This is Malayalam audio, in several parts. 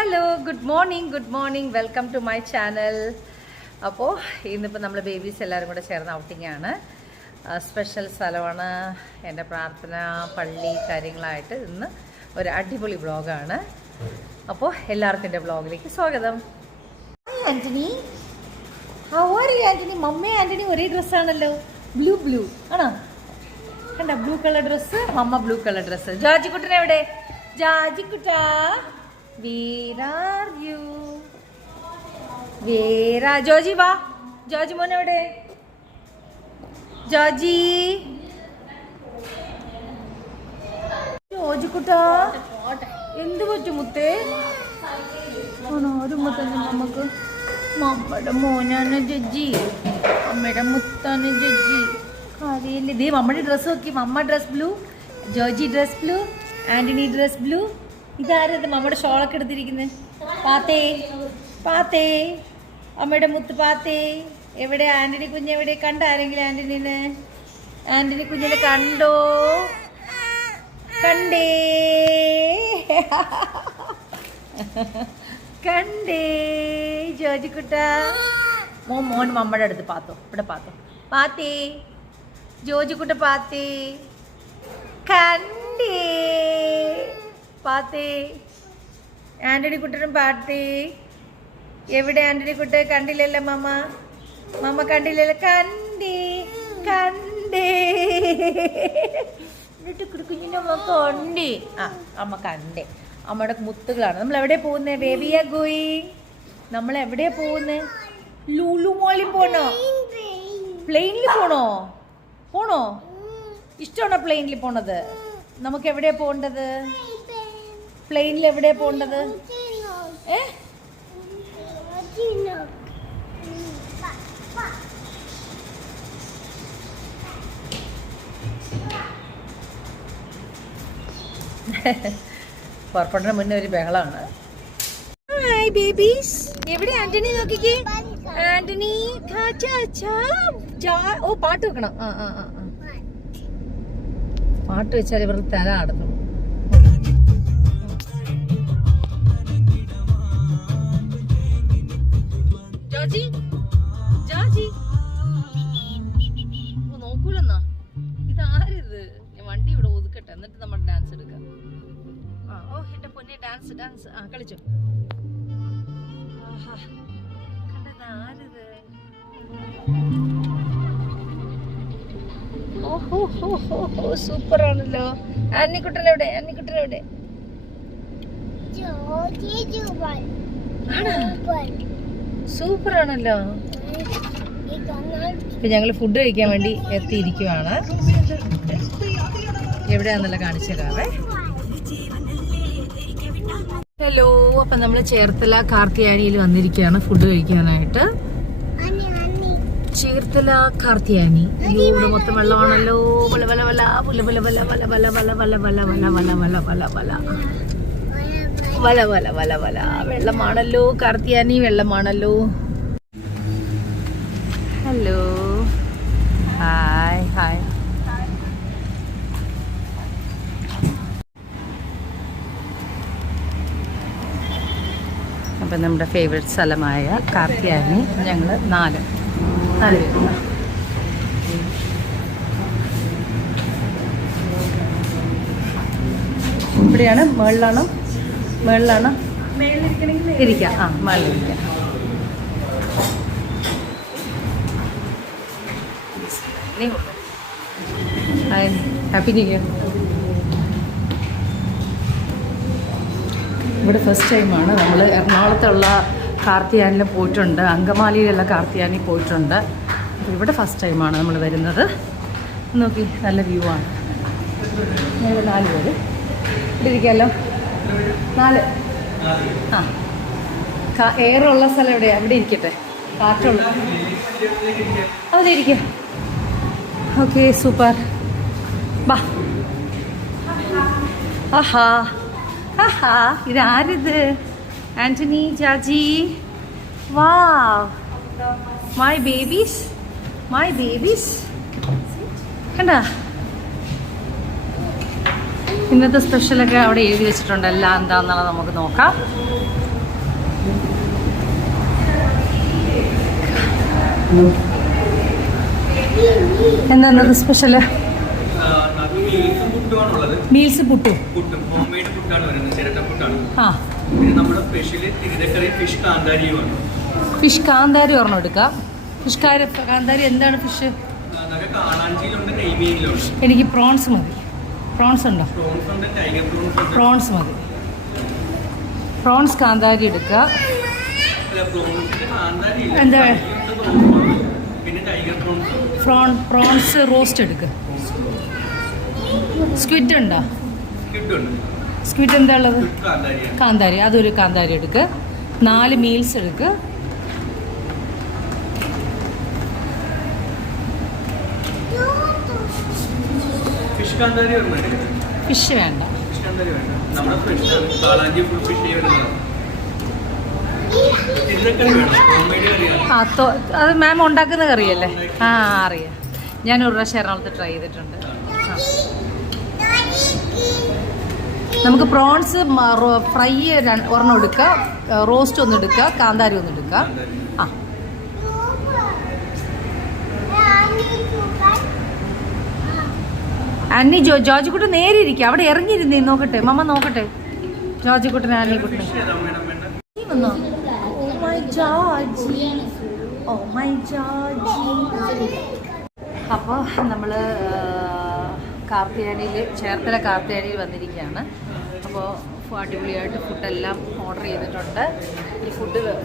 Hello, good morning. Welcome to my channel. അപ്പോൾ ഇന്നിപ്പോൾ നമ്മൾ ബേബീസ് എല്ലാവരും കൂടെ ചേർന്ന ഔട്ടിങ്ങാണ്. സ്പെഷ്യൽ സ്ഥലമാണ്. എൻ്റെ പ്രാർത്ഥന, പള്ളി കാര്യങ്ങളായിട്ട് ഇന്ന് ഒരു അടിപൊളി വ്ളോഗാണ്. അപ്പോൾ എല്ലാവർക്കും എൻ്റെ വ്ളോഗിലേക്ക് സ്വാഗതം. Antony, how are you Antony? മമ്മയും ആൻ്റണി ഒരേ ഡ്രസ്സാണല്ലോ. ബ്ലൂ ആണോ? കണ്ട, blue colour dress, mamma blue colour dress. ജോജിക്കുട്ടൻ എവിടെ? ജോജിക്കുട്ടാ, where are you? ജോജി വാ. ജോജി മോൻ എവിടെ? ജോജിക്കുട്ടാ, എന്ത് പറ്റും മുത്തേ? ആണോ? ഒരു മുത്തന്നെ നമുക്ക്. മമ്മയുടെ മോനാണ് ജഡ്ജി, അമ്മയുടെ മുത്താണ് ജഡ്ജി. കാര്യമില്ല. ദേ മമ്മയുടെ ഡ്രസ്സ് നോക്കി. Mamma dress blue, Joji dress blue, Antony dress blue. ഇതാരത് മമ്മയുടെ ഷോളൊക്കെ എടുത്തിരിക്കുന്നത്? പാത്തേ, അമ്മയുടെ മുത്ത് പാത്തേ. എവിടെ ആൻ്റണി കുഞ്ഞ്? എവിടെ? കണ്ട ആരെങ്കിലും ആൻ്റണീനെ? ആൻ്റണി കുഞ്ഞിനെ കണ്ടോ? കണ്ടേ ജോജിക്കുട്ട. മോൻ മമ്മയുടെ അടുത്ത് പാത്തോ. ഇവിടെ പാത്തേ ജോജിക്കുട്ട പാത്തേ. കണ്ടേ പാത്തേ. ആൻ്റണി കുട്ടനും പാത്തേ. എവിടെ ആൻ്റണി കുട്ട? കണ്ടില്ലല്ലോ മമ്മ കണ്ടില്ലല്ലോ. കണ്ടേ കുഞ്ഞിൻ്റെ അമ്മ കണ്ടേ. അമ്മ കണ്ടേ. അമ്മയുടെ മുത്തുകളാണ്. നമ്മൾ എവിടെ പോകുന്നേ? ബേബിയ ഗോയിങ്. നമ്മൾ എവിടെയാ പോകുന്നേ? ലൂലു മോളിൽ പോണോ? പ്ലെയിനിൽ പോണോ? ഇഷ്ടമാണോ പ്ലെയിനിൽ പോണത്? നമുക്ക് എവിടെയാ പോകേണ്ടത്? പ്ലെയിനിൽ എവിടെയാ പോകേണ്ടത്? പുറപ്പെടുന്ന മുന്നേ ഒരു ബഹളമാണ്. Hi babies. എവിടെ ആൻ്റണി? നോക്കിക്കേ ആൻ്റണി. ഓ, പാട്ട് വെക്കണം. പാട്ട് വെച്ചാൽ ഇവർക്ക് തല ആടുന്നു. ജോജി നോക്കൂലെന്നാ. ഇതാരിത്? ഞാൻ വണ്ടി ഇവിടെ ഒതുക്കട്ടെ, എന്നിട്ട് നമ്മൾ ഡാൻസ് എടുക്കാം. ഓ എന്റെ പൊന്നെ, ഡാൻസ് കളിച്ചോ. കണ്ടത് ആരിത്? സൂപ്പർ ആണല്ലോ. അന്നിക്കുട്ടൻ എവിടെ? സൂപ്പർ ആണല്ലോ. ഇപ്പൊ ഞങ്ങള് ഫുഡ് കഴിക്കാൻ വേണ്ടി എത്തിയിരിക്കുവാണ്. എവിടെയാന്നല്ല കാണിച്ചു തരാവേ. ഹലോ, അപ്പൊ നമ്മള് ചേർത്തല കാർത്തിയാനിയിൽ വന്നിരിക്കുകയാണ് ഫുഡ് കഴിക്കാനായിട്ട്. ചേർത്തല കാർത്തിയാനി. ഇവിടെ മൊത്തം വെള്ളമാണല്ലോ. വെള്ളമാണല്ലോ. കാർത്തിയാനി വെള്ളമാണല്ലോ. Hello, hi. അപ്പം നമ്മുടെ ഫേവറേറ്റ് സ്ഥലമായ കാർത്തിയാനി ഞങ്ങൾ നാല് പേരുണ്ട്. ഇവിടെയാണ്. മേളിലാണോ? ഇരിക്കാം. മേളിലിരിക്കാം. Happy new year. ഇവിടെ ഫസ്റ്റ് ടൈമാണ്. നമ്മൾ എറണാകുളത്തുള്ള കാർത്തിയാനിൽ പോയിട്ടുണ്ട്, അങ്കമാലിയിലുള്ള കാർത്തിയാനി പോയിട്ടുണ്ട്. അപ്പോൾ ഇവിടെ ഫസ്റ്റ് ടൈമാണ് നമ്മൾ വരുന്നത്. നോക്കി, നല്ല വ്യൂ ആണ്. ഞങ്ങൾ 4 പേര് ഇവിടെ ഇരിക്കാമല്ലോ. 4. എയറുള്ള സ്ഥലം എവിടെയാണ്? അവിടെ ഇരിക്കട്ടെ. കാറ്റുള്ള അവിടെ ഇരിക്കാം. Okay, super. ബാ. ഇതാരിത്? ആൻ്റണി, ജാജി. വാവ്, മൈ ബേബീസ്. കണ്ട, ഇന്നത്തെ സ്പെഷ്യലൊക്കെ അവിടെ എഴുതി വെച്ചിട്ടുണ്ട്. എല്ലാം എന്താണെന്നുള്ളത് നമുക്ക് നോക്കാം. എന്താ സ്പെഷ്യല്? മീൽസ് പുട്ടും. ഫിഷ് കാന്താരി ഒരെണ്ണം എടുക്കാം. ഫിഷ് കാന്താരി എന്താണ് ഫിഷ്? എനിക്ക് പ്രോൺസ് മതി. പ്രോൺസ് ഉണ്ടോ? പ്രോൺസ് മതി. പ്രോൺസ് കാന്താരി എടുക്കുക. എന്താ പ്രോൺസ് റോസ്റ്റ് എടുക്കുക. സ്ക്വിഡ് ഉണ്ടോ? സ്ക്വിഡ് എന്താ ഉള്ളത്? കാന്താരി. അതൊരു കാന്താരി എടുക്കുക. 4 മീൽസ് എടുക്കുക. ഫിഷ് വേണ്ട. അത് മാം ഉണ്ടാക്കുന്ന കറിയല്ലേ? അറിയാം. ഞാൻ ഒരു പ്രാവശ്യം എറണാകുളത്ത് ട്രൈ ചെയ്തിട്ടുണ്ട്. നമുക്ക് പ്രോൺസ് ഫ്രൈ ഒരെണ്ണം എടുക്കുക, റോസ്റ്റ് ഒന്ന് എടുക്കുക, കാന്താരി ഒന്ന് എടുക്കുക. ആന്നി ജോജിക്കുട്ടി നേരെ ഇരിക്കുക. അവിടെ ഇറങ്ങിയിരുന്നേ. നോക്കട്ടെ, മമ്മ നോക്കട്ടെ. ജോജിക്കുട്ടനെ ആന്നിക്കുട്ടനെ വന്നോ? അപ്പോൾ നമ്മൾ ചേർത്തല കാർത്തിയാനിയിൽ വന്നിരിക്കുകയാണ്. അപ്പോൾ അടിപൊളിയായിട്ട് ഫുഡെല്ലാം ഓർഡർ ചെയ്തിട്ടുണ്ട്. ഈ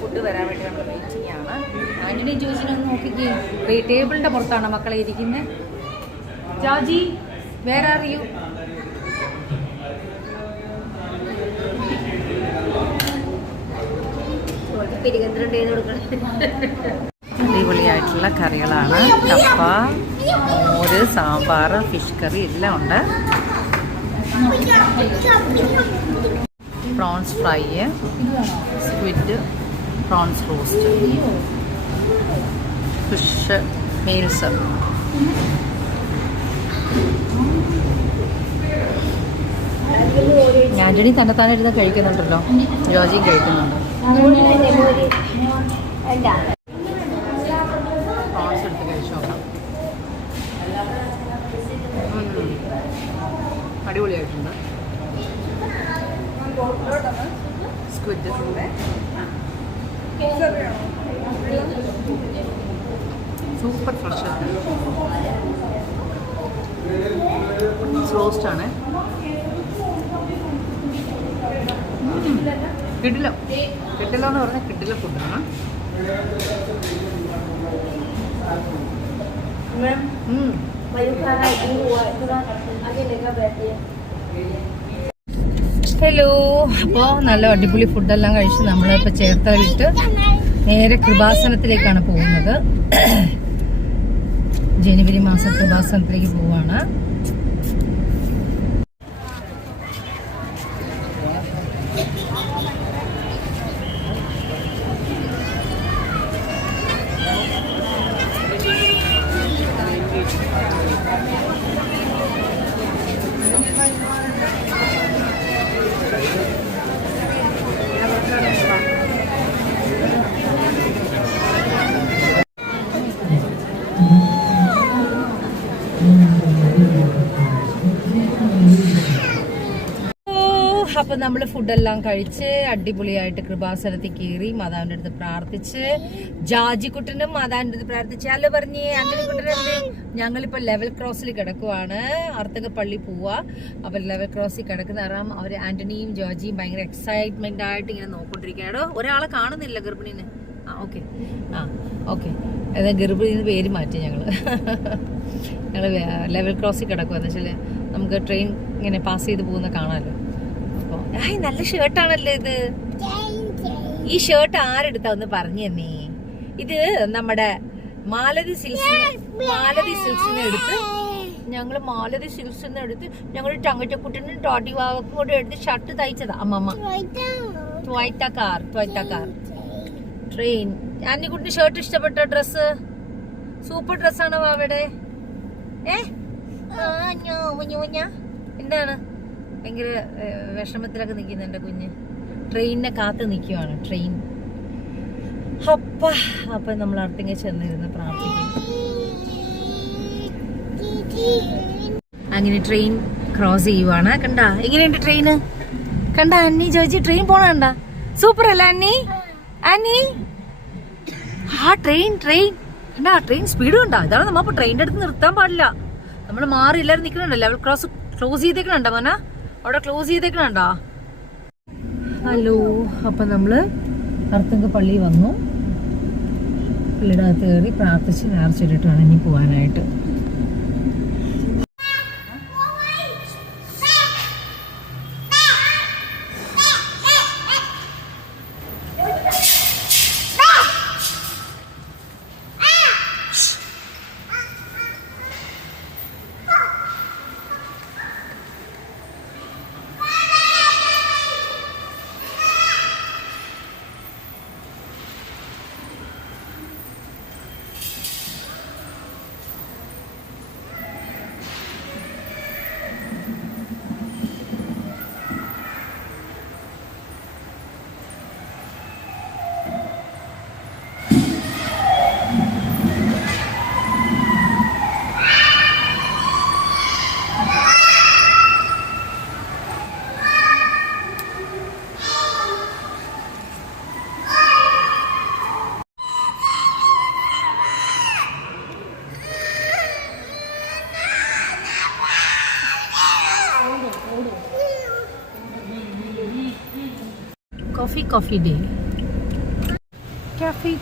ഫുഡ് വരാൻ വേണ്ടി നമ്മൾ വെയിറ്റിംഗ് ആണ്. ആന്റണി ജോജിനൊന്ന് നോക്കിക്കേ. ടേബിളിൻ്റെ പുറത്താണ് മക്കളെ ഇരിക്കുന്നത്. Joji, where are you? അടിപൊളിയായിട്ടുള്ള കറികളാണ്. കപ്പ, മോര്, സാമ്പാർ, ഫിഷ് കറി എല്ലാം ഉണ്ട്. Prawns fry, squid, prawns roast, fish meals. Antony തന്നെത്താനിരുന്ന് കഴിക്കുന്നുണ്ടല്ലോ. ജോജിയും കഴിക്കുന്നുണ്ട്. പ്രോൺസ് എടുത്ത് കഴിച്ചു നോക്കാം. അടിപൊളിയായിട്ടുണ്ട്. സ്ക്വിഡ് സൂപ്പർ ഫ്രഷ് റോസ്റ്റാണ്. കിട്ടില്ല എന്ന് പറഞ്ഞാൽ കിട്ടില്ല ഫുഡാണ്. ഹലോ. അപ്പോൾ നല്ല അടിപൊളി ഫുഡെല്ലാം കഴിച്ച് നമ്മളിപ്പോൾ ചേർത്തല വിട്ട് നേരെ കൃപാസനത്തിലേക്കാണ് പോകുന്നത്. ജനുവരി മാസം കൃപാസനത്തിലേക്ക് പോവാണ്. അപ്പൊ നമ്മള് ഫുഡെല്ലാം കഴിച്ച് അടിപൊളിയായിട്ട് കൃപാസനത്തിൽ കയറി മാതാവിന്റെ അടുത്ത് പ്രാർത്ഥിച്ച്, ജാജിക്കുട്ടനും മാതാവിന്റെ അടുത്ത് പ്രാർത്ഥിച്ച്. അല്ല പറഞ്ഞേ ആന്റണിക്കുട്ടനല്ലേ? ഞങ്ങളിപ്പോ ലെവൽ ക്രോസിൽ കിടക്കുവാണ്. അർത്തക പള്ളി പോവാ. അപ്പൊ ലെവൽ ക്രോസിൽ കിടക്കുന്ന കാരണം അവര് ആന്റണിയും ജോജിയും ഭയങ്കര എക്സൈറ്റ്മെന്റ് ആയിട്ട് ഇങ്ങനെ നോക്കൊണ്ടിരിക്കുകയാണ്. ഒരാളെ കാണുന്നില്ല ഗർഭിണീന്. ഓക്കെ അതായത് ഗർഭിണീന്ന് പേര് മാറ്റി ഞങ്ങള് ലെവൽ ക്രോസിൽ കിടക്കുക. എന്ന് വെച്ചാല് നമുക്ക് ട്രെയിൻ ഇങ്ങനെ പാസ് ചെയ്ത് പോകുന്ന കാണാമല്ലോ. അപ്പൊ നല്ല ഷർട്ടാണല്ലോ ഇത്. ഈ ഷർട്ട് ആരെടുത്താ ഒന്ന് പറഞ്ഞു തന്നേ. ഇത് നമ്മുടെ മാലതി സിൽസിനെ എടുത്ത് ഞങ്ങൾ ചങ്ങറ്റക്കുട്ടനും ടോട്ടി വാവക്കും കൂടെ എടുത്ത് ഷർട്ട് തയ്ച്ചതാ അമ്മമ്മ. ത്വൈറ്റക്കാർ ട്രെയിൻ. ആന്റിക്കുട്ടിന് ഷർട്ട് ഇഷ്ടപ്പെട്ട ഡ്രസ്സ് സൂപ്പർ ഡ്രസ്സാണ് വാവയുടെ. എന്താണ് ഭയങ്കര വിഷമത്തിലൊക്കെ നിൽക്കുന്ന എൻ്റെ കുഞ്ഞ്. ട്രെയിനിനെ കാത്ത് നിൽക്കുവാണ്. ട്രെയിൻ അപ്പം നമ്മൾ അടുത്തേക്ക് ചെന്നിരുന്ന് പ്രാർത്ഥിക്കും. അങ്ങനെ ട്രെയിൻ ക്രോസ് ചെയ്യുവാണ്. കണ്ടാ എങ്ങനെയുണ്ട് ട്രെയിന്? കണ്ട അന്നി ചോദിച്ചു ട്രെയിൻ പോണ കണ്ട? സൂപ്പർ അല്ല അന്നി? അന്നി ആ ട്രെയിൻ കണ്ടാ ട്രെയിൻ സ്പീഡ് കണ്ടാ? ഇതാണ് നമ്മ ട്രെയിനിന്റെ അടുത്ത് നിർത്താൻ പാടില്ല. നമ്മൾ മാറി എല്ലാവരും നിൽക്കണുണ്ടോ? ലെവൽ ക്ലോസ് ചെയ്തേക്കണുണ്ടോ മോന? അവിടെ ക്ലോസ് ചെയ്തേക്കണുണ്ടോ? ഹലോ, അപ്പം നമ്മള് അർത്തുങ്ക പള്ളി വന്നു. പള്ളിയുടെ അകത്ത് കയറി പ്രാർത്ഥിച്ച് നേർച്ചിട്ടിട്ടാണ് ഇനി പോകാനായിട്ട്.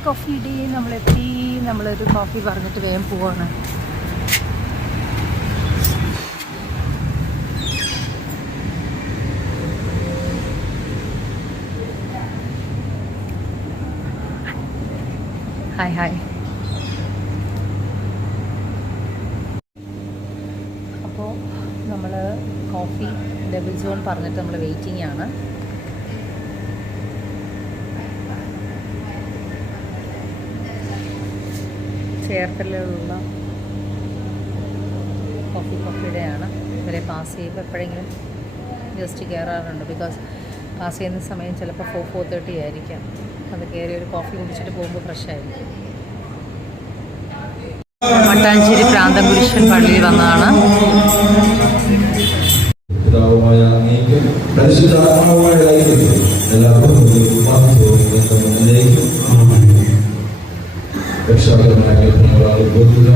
കോഫി ഡേ നമ്മളെത്തി. നമ്മളൊരു കോഫി പറഞ്ഞിട്ട് വേഗം പോവാണ്. ഹായ്. അപ്പോൾ നമ്മൾ കോഫി ഡബിൾ സോൺ പറഞ്ഞിട്ട് നമ്മൾ വെയിറ്റിംഗ് ആണ്. ചേർത്തലുള്ള കോഫിയുടെ ആണ്. ഇവരെ പാസ് ചെയ്യുമ്പോൾ എപ്പോഴെങ്കിലും ജസ്റ്റ് കയറാറുണ്ട്. ബിക്കോസ് പാസ് ചെയ്യുന്ന സമയം ചിലപ്പോൾ 4:30 ആയിരിക്കാം. അത് കയറി ഒരു കോഫി കുടിച്ചിട്ട് പോകുമ്പോൾ ഫ്രഷ് ആയിരിക്കും. മട്ടാഞ്ചേരി പ്രാന്തപുരുഷൻ പള്ളിയിൽ വന്നതാണ്. രക്ഷാകരമായ